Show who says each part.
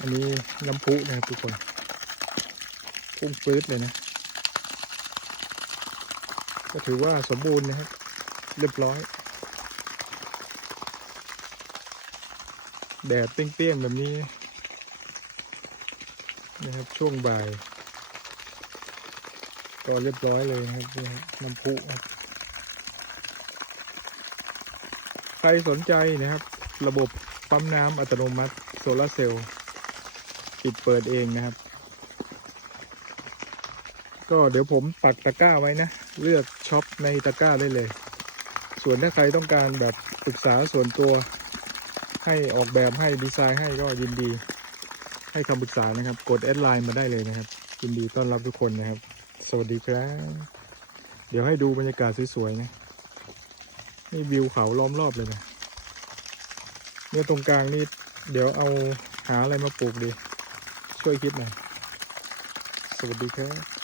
Speaker 1: อันนี้น้ำพุนะครับทุกคนพุ่งปื๊ดเลยนะ ก็ถือว่าสมบูรณ์นะครับ เรียบร้อย แดดเปรี้ยงๆแบบนี้ นะครับช่วงบ่าย ก็เรียบร้อยเลยนะครับน้ำพุครับใครสนใจนะครับ ระบบปั๊มน้ำอัตโนมัติโซลาร์เซลล์ ปิดเปิดเองนะครับ ก็เดี๋ยวผมปักตะกร้าไว้นะ เลือกช็อปในตะกร้าได้เลย ส่วนถ้าใครต้องการแบบปรึกษาส่วนตัว ให้ออกแบบให้ดีไซน์ให้ก็ยินดี ให้คำปรึกษานะครับ กดแอดไลน์มาได้เลยนะครับ ยินดีต้อนรับทุกคนนะครับ สวัสดีครับ เดี๋ยวให้ดูบรรยากาศสวยๆนะนี่วิวเขาล้อมรอบเลยนะเนี่ยตรงกลางนี่เดี๋ยวเอาหาอะไรมาปลูกดี ช่วยคิดหน่อยสวัสดีครับ